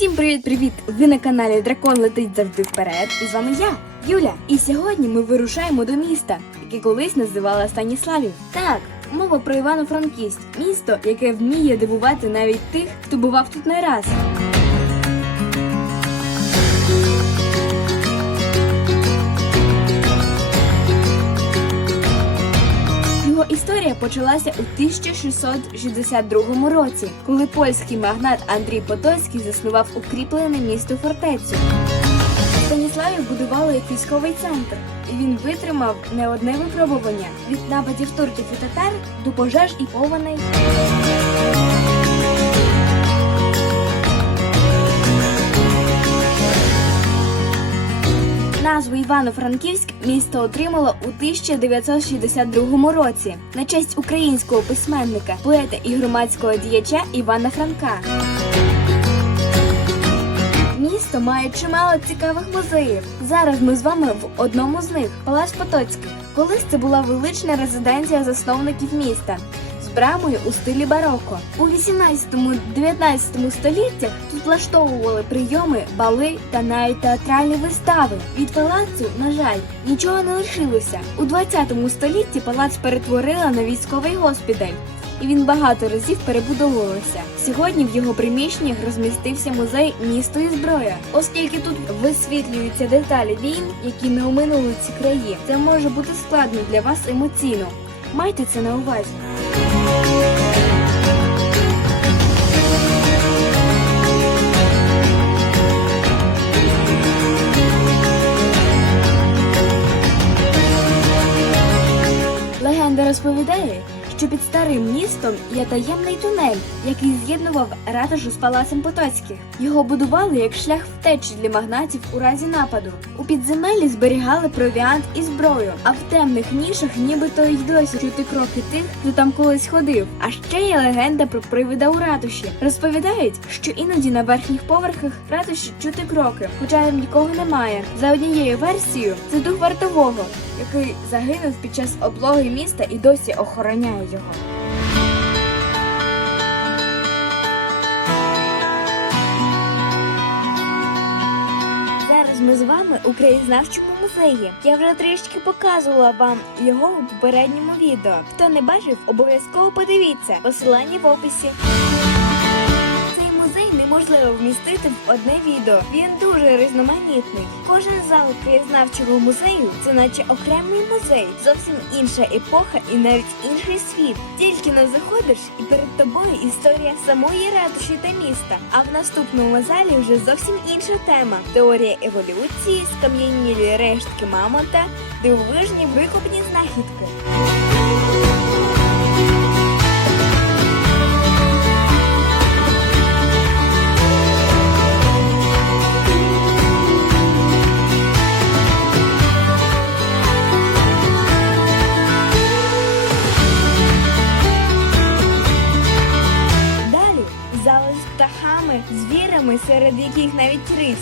Всім привіт-привіт! Ви на каналі Дракон летить завжди вперед. І з вами я, Юля. І сьогодні ми вирушаємо до міста, яке колись називала Станіславів. Так, мова про Івано-Франківськ, місто, яке вміє дивувати навіть тих, хто бував тут не раз. Почалася у 1662 році, коли польський магнат Андрій Потоцький заснував укріплене місто фортецю. Станіславів будували військовий центр, і він витримав не одне випробування від нападів турків і татар до пожеж і повеней. Івано-Франківськ місто отримало у 1962 році на честь українського письменника, поета і громадського діяча Івана Франка. Місто має чимало цікавих музеїв. Зараз ми з вами в одному з них Палац Потоцький. Колись це була велична резиденція засновників міста з брамою у стилі бароко. У 18-19 століттях влаштовували прийоми, бали та навіть театральні вистави. Від палацу, на жаль, нічого не лишилося. У 20 столітті палац перетворили на військовий госпіталь. І він багато разів перебудовувався. Сьогодні в його приміщеннях розмістився музей місто і зброя, оскільки тут висвітлюються деталі війн, які не оминули ці краї. Це може бути складно для вас емоційно. Майте це на увазі. 哎。Що під старим містом є таємний тунель, який з'єднував ратушу з палацем Потоцьких. Його будували як шлях втечі для магнатів у разі нападу. У підземеллі зберігали провіант і зброю, а в темних нішах нібито й досі чути кроки тих, хто там колись ходив. А ще є легенда про привида у ратуші. Розповідають, що іноді на верхніх поверхах ратуші чути кроки, хоча там нікого немає. За однією версією, це дух вартового, який загинув під час облоги міста і досі охороняє його. Зараз ми з вами у краєзнавчому музеї. Я вже трішки показувала вам його у попередньому відео. Хто не бачив, обов'язково подивіться. Посилання в описі. Музей неможливо вмістити в одне відео. Він дуже різноманітний. Кожен зал краєзнавчого музею це наче окремий музей, зовсім інша епоха і навіть інший світ. Тільки не заходиш, і перед тобою історія самої ратуші та міста. А в наступному залі вже зовсім інша тема: теорія еволюції, скам'янілі рештки мамонта, дивовижні викопні знахідки. Птахами, звірами, серед яких навіть рис.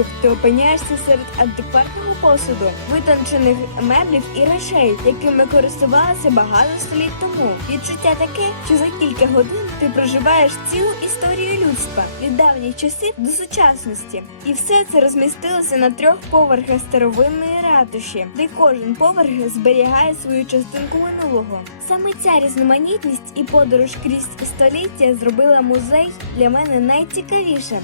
Кілька ти опиняєшся серед антикварного посуду, витончених меблів і речей, якими користувалися багато століть тому. Відчуття таке, що за кілька годин ти проживаєш цілу історію людства від давніх часів до сучасності. І все це розмістилося на трьох поверхах старовинної ратуші, де кожен поверх зберігає свою частинку минулого. Саме ця різноманітність і подорож крізь століття зробила музей для мене найцікавішим.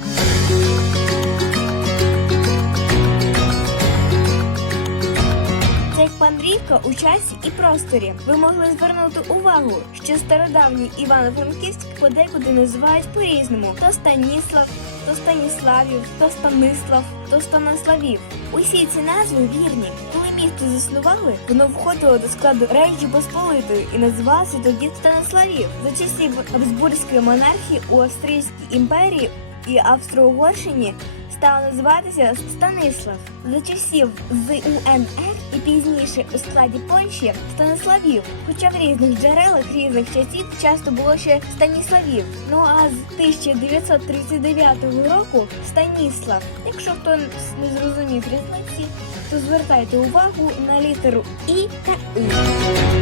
Івано-Франківка у часі і просторі. Ви могли звернути увагу, що стародавній Івано-Франківськ подекуди називають по-різному: то Станіслав, то Станіславів, то Станислав, то Станиславів. Усі ці назви вірні. Коли місто заснували, воно входило до складу Речі Посполитої і називалося тоді Станиславів. За часів Habsburської монархії у Австрійській імперії і Австро-Угорщині стало називатися Станислав. За часів ЗУНР і пізніше у складі Польщі Станиславів. Хоча в різних джерелах різних часів часто було ще Станіславів. Ну а з 1939 року Станіслав. Якщо хто не зрозумів різниці, то звертайте увагу на літеру І та И.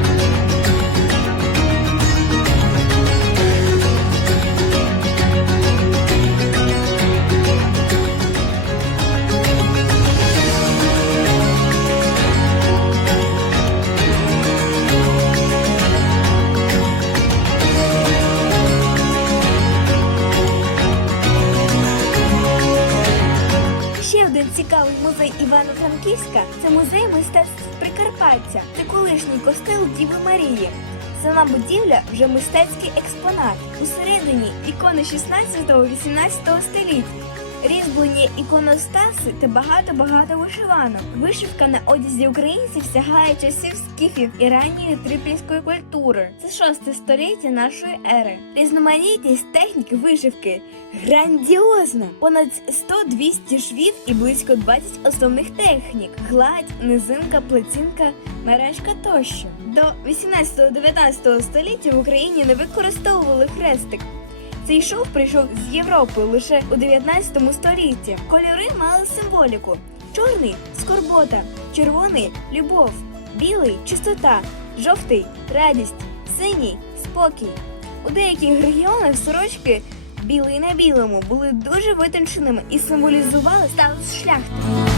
один цікавий музей Івано-Франківська це музей мистецтв Прикарпаття. Це колишній костел Діви Марії. Сама будівля вже мистецький експонат. Усередині ікони 16-18 століть. Різьблені іконостаси та багато-багато вишиванок. Вишивка на одязі українців сягає часів скіфів і ранньої трипільської культури. Це шосте століття нашої ери. Різноманітність техніки вишивки грандіозна! Понад 100-200 швів і близько 20 основних технік: гладь, низинка, плетінка, мережка тощо. До 18-19 століття в Україні не використовували хрестик. Цей шов прийшов з Європи лише у 19 столітті. Кольори мали символіку: чорний скорбота, червоний любов, білий чистота, жовтий радість, синій спокій. У деяких регіонах сорочки білий на білому були дуже витонченими і символізували статус шляхти.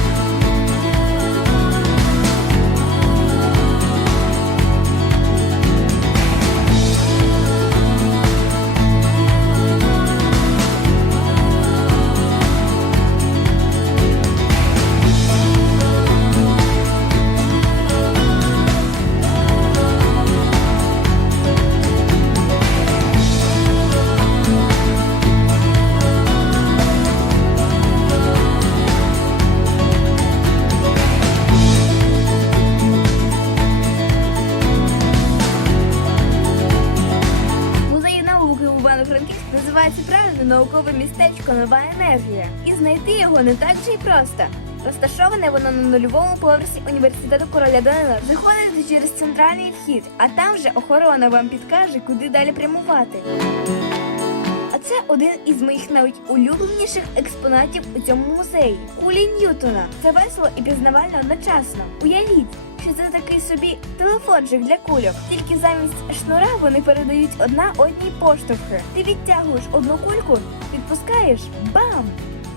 Нова. І знайти його не так же й просто. Розташоване воно на нульовому поверсі університету короля Данила. Заходите через центральний вхід, а там вже охорона вам підкаже, куди далі прямувати. А це один із моїх навіть улюбленіших експонатів у цьому музеї. Кулі Ньютона. Це весело і пізнавально одночасно. Уявіть, що це такий собі телефончик для кульок. Тільки замість шнура вони передають одна одній поштовхи. Ти відтягуєш одну кульку, відпускаєш бам!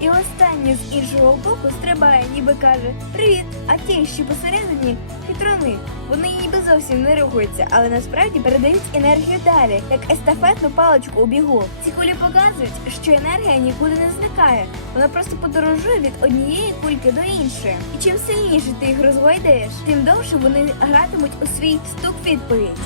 І останнє з іншого боку стрибає, ніби каже Привіт! А ті, що посередині хитрони. Вони ніби зовсім не рухаються, але насправді передають енергію далі, як естафетну паличку у бігу. Ці кулі показують, що енергія нікуди не зникає. Вона просто подорожує від однієї кульки до іншої. І чим сильніше ти їх розгойдаєш, тим довше вони гратимуть у свій стук відповідь.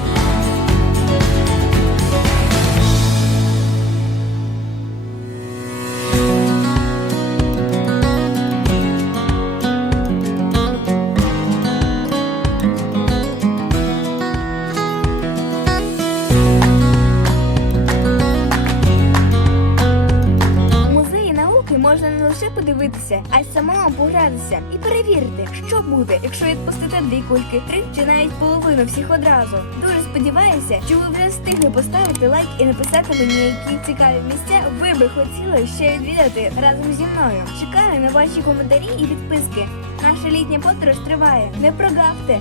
Погратися і перевірити, що буде, якщо відпустити дві кульки, три чи навіть половину всіх одразу. Дуже сподіваюся, що ви вже встигли поставити лайк і написати мені, які цікаві місця ви би хотіли ще відвідати разом зі мною. Чекаю на ваші коментарі і підписки. Наша літня подорож триває. Не прогавте!